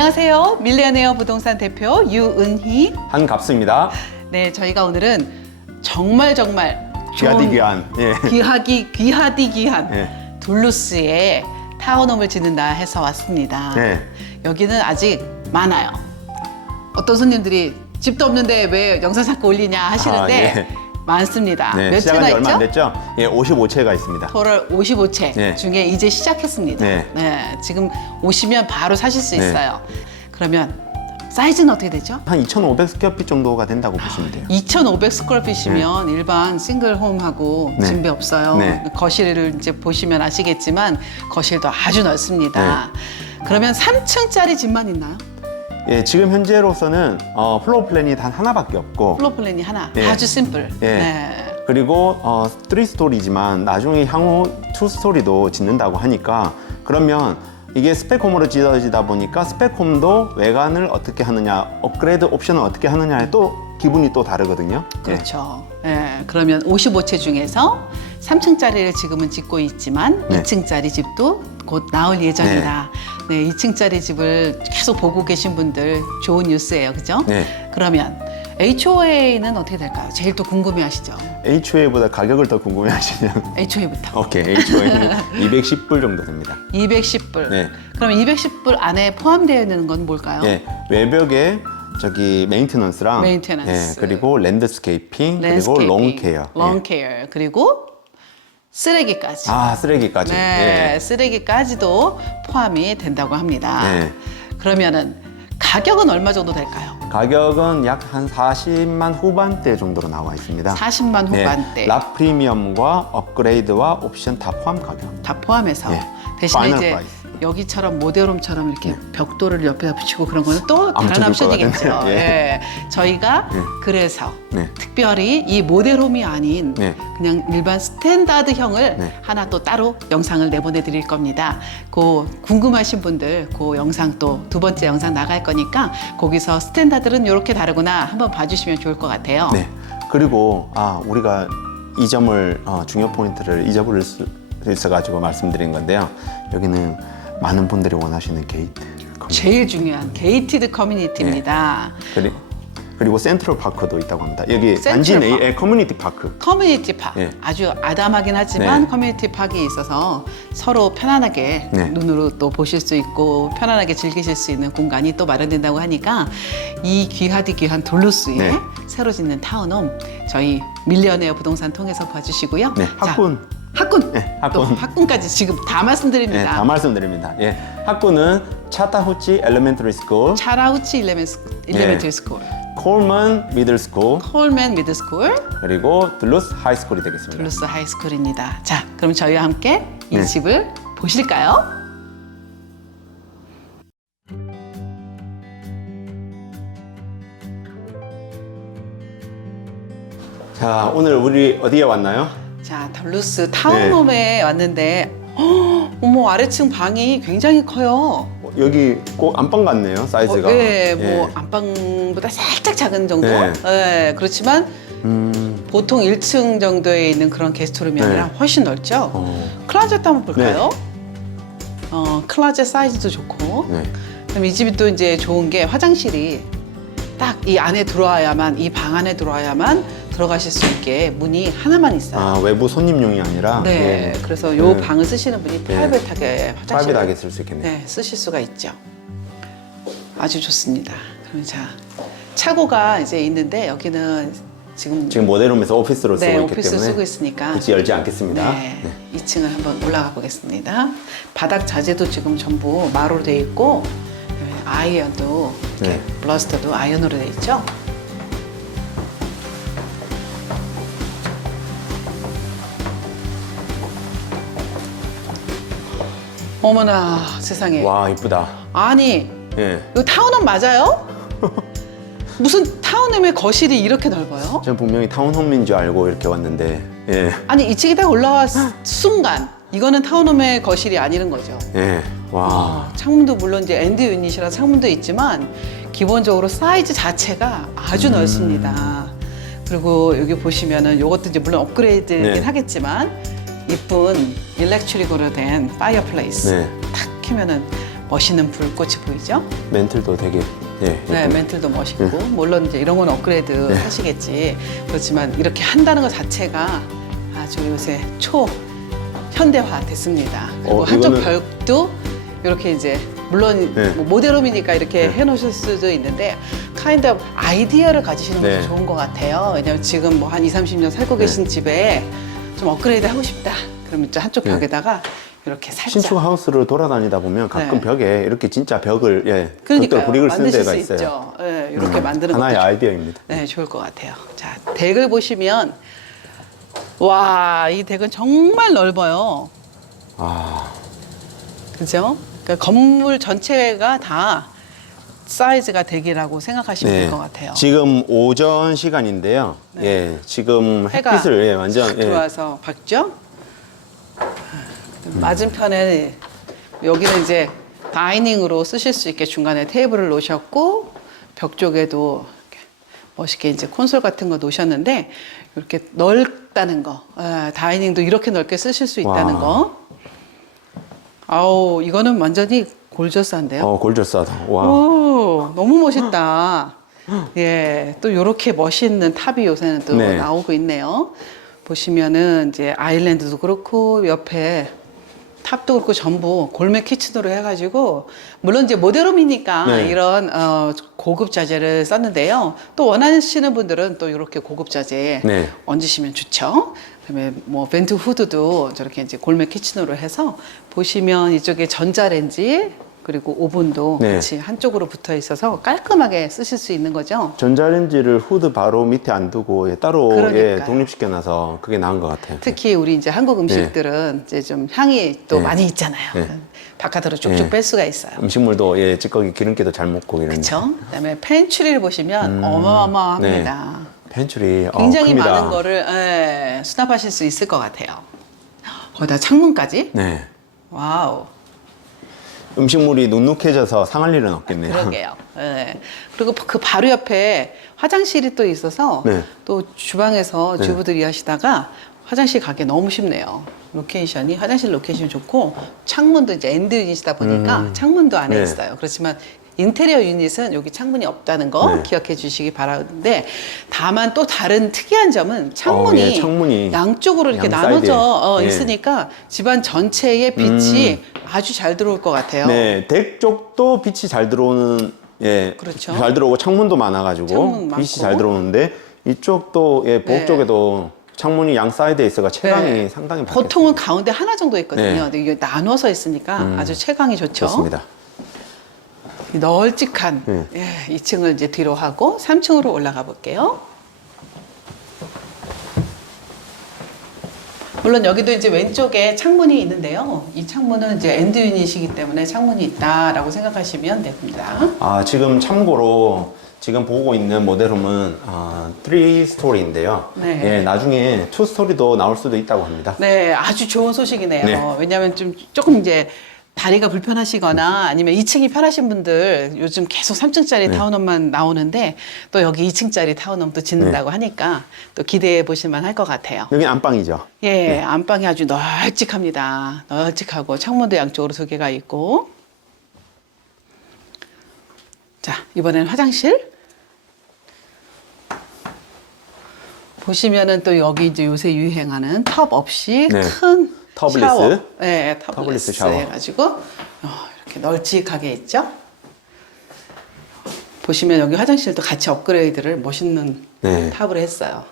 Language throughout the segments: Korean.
안녕하세요. 밀레니어 부동산 대표 유은희. 한갑수입니다. 네, 저희가 오늘은 정말 정말 귀하디 좋은 귀한. 예. 귀하기 귀하디 귀한 예. 둘루스에 타운홈을 짓는다 해서 왔습니다. 네. 여기는 아직 많아요. 어떤 손님들이 집도 없는데 왜 영상 자꾸 올리냐 하시는데 아, 예. 많습니다. 네. 몇 시작한 채가 지 얼마 안 있죠? 됐죠? 예, 55채가 있습니다. 토럴 55채 네. 중에 이제 시작했습니다. 네. 지금 오시면 바로 사실 수 네. 있어요. 그러면 사이즈는 어떻게 되죠? 한 2,500 스퀘어핏 정도가 된다고 보시면 돼요. 2,500 스퀘어핏이면 일반 싱글 홈하고 네. 진배 없어요. 네. 거실을 이제 보시면 아시겠지만 거실도 아주 넓습니다. 네. 그러면 3층짜리 집만 있나요? 예, 지금 현재로서는 어, 플로어 플랜이 단 하나밖에 없고 플로 플랜이 하나. 예. 아주 심플. 예. 네. 그리고 어, 3스토리지만 나중에 향후 2스토리도 짓는다고 하니까 그러면 이게 스펙홈으로 지어지다 보니까 스펙홈도 외관을 어떻게 하느냐, 업그레이드 옵션을 어떻게 하느냐에 또 기분이 또 다르거든요. 예. 그렇죠. 예. 그러면 55채 중에서 3층짜리를 지금은 짓고 있지만 네. 2층짜리 집도 곧 나올 예정이다. 네. 2층짜리 집을 계속 보고 계신 분들 좋은 뉴스예요. 그죠? 네. 그러면 HOA는 어떻게 될까요? 제일 또 궁금해 하시죠? HOA보다 가격을 더 궁금해 하시면 HOA부터. 오케이, HOA는 210불 정도 됩니다. 210불. 네. 그럼 210불 안에 포함되어 있는 건 뭘까요? 예, 외벽에 저기 메인테넌스랑 메인테넌스. 예, 그리고 랜드스케이핑 랜스케이핑, 그리고 롱케어. 롱케어. 그리고 쓰레기까지. 아 쓰레기까지. 네, 예. 쓰레기까지도 포함이 된다고 합니다. 네. 그러면은 가격은 얼마 정도 될까요? 가격은 약 한 40만 후반대 정도로 나와 있습니다. 40만 후반대 네, 랍 프리미엄과 업그레이드와 옵션 다 포함 가격. 다 포함해서 네. 대신에 파이널 이제 프라이스. 여기처럼 모델홈처럼 이렇게 벽돌을 옆에다 붙이고 그런 거는 또안 다른 붙여줄 것 옵션이겠죠. 같은데. 예. 예. 저희가 예. 그래서 네. 특별히 이 모델홈이 아닌 네. 그냥 일반 스탠다드형을 네. 하나 또 따로 영상을 내보내 드릴 겁니다. 그 궁금하신 분들 그 영상 또 두 번째 영상 나갈 거니까 거기서 스탠다드는 이렇게 다르구나 한번 봐주시면 좋을 것 같아요. 네. 그리고 아 우리가 이 점을 어, 중요 포인트를 잊어버릴 수 있어가지고 말씀드린 건데요. 여기는 많은 분들이 원하시는 게이트. 제일 중요한 게이티드 커뮤니티입니다. 그리, 그리고 센트럴 파크도 있다고 합니다. 여기 센트럴 단지 파크. 내에 커뮤니티 파크. 커뮤니티 파 예. 아주 아담하긴 하지만 네. 커뮤니티 파크에 있어서 서로 편안하게 네. 눈으로 또 보실 수 있고 편안하게 즐기실 수 있는 공간이 또 마련된다고 하니까 이 귀하디 귀한 돌루스에 네. 새로 짓는 타운홈 저희 밀리언웨어 부동산 통해서 봐주시고요. 네, 자, 학군. 학군. 네, 또 학군. 학군까지 지금 다 말씀드립니다. 네, 다 말씀드립니다. 예, 학군은 차타후치 엘레멘터리 스쿨, 차라우치 일레멘트리 스쿨, 콜먼 미들 스쿨, 콜맨 미드 스쿨, 그리고 둘루스 하이 스쿨이 되겠습니다. 블루스 하이스쿨입니다. 자, 그럼 저희와 함께 이 네. 집을 보실까요? 자, 오늘 우리 어디에 왔나요? 자, 블루스 타운홈에 네. 왔는데 헉, 어머 아래층 방이 굉장히 커요. 어, 여기 꼭 안방 같네요, 사이즈가. 어, 네, 뭐 예. 안방보다 살짝 작은 정도. 네. 네, 그렇지만 음, 보통 1층 정도에 있는 그런 게스트룸이 네. 아니라 훨씬 넓죠. 어, 클라젯 한번 볼까요? 어, 클라젯 사이즈도 좋고. 네. 그럼 이 집이 또 이제 좋은 게 화장실이 딱 이 안에 들어와야만 이 방 안에 들어와야만 들어가실 수 있게 문이 하나만 있어요. 아, 외부 손님용이 아니라 네, 예, 그래서 요 네. 방을 쓰시는 분이 프라이빗하게 화장실 프라이빗하게 쓸 수 있겠네요. 네, 쓰실 수가 있죠. 아주 좋습니다. 그럼 자 차고가 이제 있는데 여기는 지금 지금 모델홈에서 오피스로 네 쓰고 있기 오피스 때문에 쓰고 있으니까 굳이 열지 않겠습니다. 네, 2층을 한번 올라가 보겠습니다. 바닥 자재도 지금 전부 마루로 돼 있고 네, 아이언도 이렇게 네. 블러스터도 아이언으로 돼 있죠. 어머나 세상에 와, 이쁘다. 아니 예. 이거 타운홈 맞아요? 무슨 타운홈의 거실이 이렇게 넓어요? 전 분명히 타운홈인 줄 알고 이렇게 왔는데, 예. 아니 2층이 딱 올라왔 순간 이거는 타운홈의 거실이 아니는 거죠. 예. 와. 아, 창문도 물론 이제 엔드 유닛이라 창문도 있지만 기본적으로 사이즈 자체가 아주 음. 넓습니다. 그리고 여기 보시면은 이것도 이제 물론 업그레이드긴 네. 하겠지만 이쁜 일렉트릭으로 된 파이어플레이스 네. 탁 켜면은 멋있는 불꽃이 보이죠? 멘틀도 되게 예. 네, 예쁩니다. 멘틀도 멋있고 물론 이제 이런 건 업그레이드 네. 하시겠지. 그렇지만 이렇게 한다는 것 자체가 아주 요새 초 현대화 됐습니다. 그리고 어, 한쪽 이거는- 벽도 이렇게 이제 물론 네. 뭐 모델홈이니까 이렇게 네. 해놓으실 수도 있는데 카인드 업 아이디어를 가지시는 것도 네. 좋은 것 같아요. 왜냐면 지금 뭐 한 2, 30년 살고 네. 계신 집에 좀 업그레이드 하고 싶다. 그러면 좀 한쪽 네. 벽에다가 이렇게 살짝 신축 하우스를 돌아다니다 보면 가끔 네. 벽에 이렇게 진짜 벽을 예, 그러니까요. 벽돌 브릭을 쓴 만드실 데가 수 있어요. 있죠. 예, 이렇게 음, 만드는 것도 하나의 좋- 아이디어입니다. 네, 좋을 것 같아요. 자, 덱을 보시면 와, 이 덱은 정말 넓어요. 아, 그죠? 그러니까 건물 전체가 다 사이즈가 덱이라고 생각하시면 될 것 같아요. 네. 지금 오전 시간인데요. 네. 예, 지금 해가 햇빛을 예, 완전 탁 예, 들어와서 봤죠? 맞은편에 여기는 이제 다이닝으로 쓰실 수 있게 중간에 테이블을 놓으셨고 벽 쪽에도 이렇게 멋있게 이제 콘솔 같은 거 놓으셨는데 이렇게 넓다는 거, 예, 다이닝도 이렇게 넓게 쓰실 수 있다는 와. 거. 아우 이거는 완전히 골저스한데요. 어, 골조사다. 와. 오, 너무 멋있다. 예, 또 이렇게 멋있는 탑이 요새는 또 네. 나오고 있네요. 보시면은 이제 아일랜드도 그렇고 옆에 탑도 그렇고 전부 골매 키친으로 해가지고 물론 이제 모델홈이니까 네. 이런 어, 고급 자재를 썼는데요. 또 원하시는 분들은 또 이렇게 고급 자재 네. 얹으시면 좋죠. 그다음에 뭐 벤트 후드도 저렇게 이제 골매 키친으로 해서 보시면 이쪽에 전자레인지 그리고 오븐도 네. 같이 한쪽으로 붙어 있어서 깔끔하게 쓰실 수 있는 거죠. 전자레인지를 후드 바로 밑에 안 두고 예, 따로 예, 그러니까요. 독립시켜놔서 그게 나은 것 같아요. 특히 우리 이제 한국 음식들은 이제 좀 향이 또 네. 많이 있잖아요. 네. 바깥으로 쭉쭉 네. 뺄 수가 있어요. 음식물도 예, 찌꺼기 기름기도 잘 먹고 이런. 그렇죠. 그다음에 펜츄리를 보시면 음, 어마어마합니다. 펜츄리 어, 굉장히 큽니다. 많은 거를 예, 수납하실 수 있을 것 같아요. 거기다 창문까지. 네. 와우. 음식물이 눅눅해져서 상할 일은 없겠네요. 그러게요. 예. 그리고 그 바로 옆에 화장실이 또 있어서 네. 또 주방에서 네. 주부들이 하시다가 화장실 가기 너무 쉽네요. 로케이션이 화장실 로케이션이 좋고 창문도 이제 엔드 유닛이다 보니까 음. 창문도 안에 네. 있어요. 그렇지만 인테리어 유닛은 여기 창문이 없다는 거 네. 기억해 주시기 바라는데 다만 또 다른 특이한 점은 창문이, 어, 예, 창문이 양쪽으로 이렇게 양 나눠져. 어, 예. 음. 있으니까 집안 전체의 빛이 아주 잘 들어올 것 같아요. 네, 덱 쪽도 빛이 잘 들어오는 예, 그렇죠. 잘 들어오고 창문도 많아가지고 창문 빛이. 잘 들어오는데 이쪽도 예, 부엌 네. 쪽에도 창문이 양 사이드에 있어가 체감이 네. 상당히 보통은 가운데 하나 정도 있거든요. 네. 근데 이게 나눠서 있으니까 음. 아주 체감이 좋죠. 좋습니다. 이 널찍한 네. 예, 2층을 이제 뒤로 하고 3층으로 올라가 볼게요. 물론 여기도 이제 왼쪽에 창문이 있는데요. 이 창문은 이제 엔드 유닛이기 때문에 창문이 있다라고 생각하시면 됩니다. 아 지금 참고로 지금 보고 있는 모델홈은 아, 3스토리인데요. 네. 예, 나중에 2스토리도 나올 수도 있다고 합니다. 네, 아주 좋은 소식이네요. 네. 왜냐하면 좀 조금 이제 다리가 불편하시거나 아니면 2층이 편하신 분들 요즘 계속 3층짜리 네. 타운홈만 나오는데 또 여기 2층짜리 타운홈도 짓는다고 하니까 또 기대해 보실만 할 것 같아요. 여기 안방이죠. 예, 안방이 아주 널찍합니다. 널찍하고 창문도 양쪽으로 두 개가 있고. 자, 이번에는 화장실. 보시면은 또 여기 이제 요새 유행하는 텁 없이 네. 큰 터블리스. 샤워. 네, 터블리스 터블리스 샤워. 해가지고 어, 이렇게 널찍하게 있죠. 보시면 여기 화장실도 같이 업그레이드를 멋있는 네. 탑을 했어요.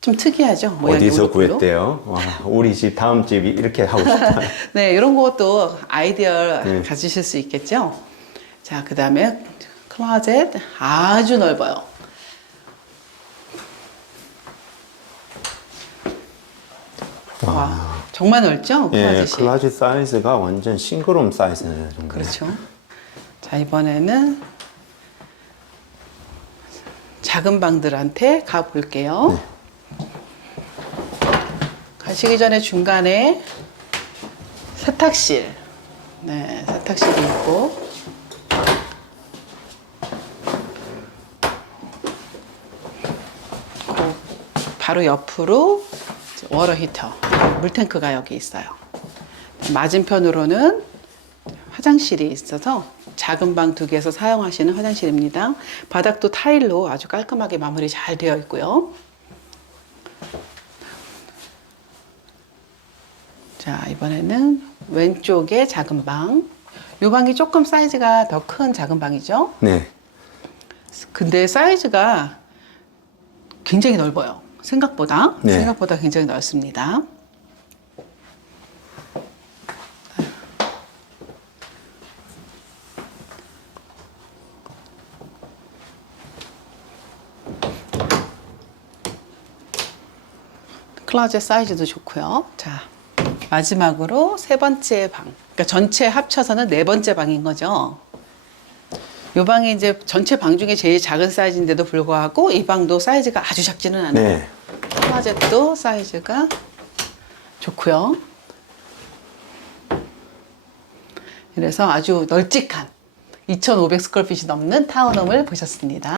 좀 특이하죠? 모양이 어디서 우르르. 구했대요? 와, 우리 집 다음 집이 이렇게 하고 싶다. 네, 이런 것도 아이디어 네. 가지실 수 있겠죠? 자, 그 다음에 클로젯 아주 넓어요. 와, 정말 넓죠? 예, 클로젯이. 클라짓 사이즈가 완전 싱그러움 사이즈 정도. 그렇죠. 자, 이번에는 작은 방들한테 가 볼게요. 가시기 전에 중간에 세탁실. 네, 세탁실이 있고. 그 바로 옆으로 이제 워터 히터, 물탱크가 여기 있어요. 맞은편으로는 화장실이 있어서 작은 방 두 개에서 사용하시는 화장실입니다. 바닥도 타일로 아주 깔끔하게 마무리 잘 되어 있고요. 자, 이번에는 왼쪽에 작은 방. 이 방이 조금 사이즈가 더 큰 작은 방이죠. 네. 근데 사이즈가 굉장히 넓어요. 생각보다. 네. 생각보다 굉장히 넓습니다. 클로젯 사이즈도 좋고요. 자, 마지막으로 세 번째 방. 그러니까 전체 합쳐서는 네 번째 방인 거죠. 이 방이 이제 전체 방 중에 제일 작은 사이즈인데도 불구하고 이 방도 사이즈가 아주 작지는 않아요. 네. 클로젯도 사이즈가 좋고요. 그래서 아주 널찍한 2,500 스컬핏이 넘는 타운홈을 보셨습니다.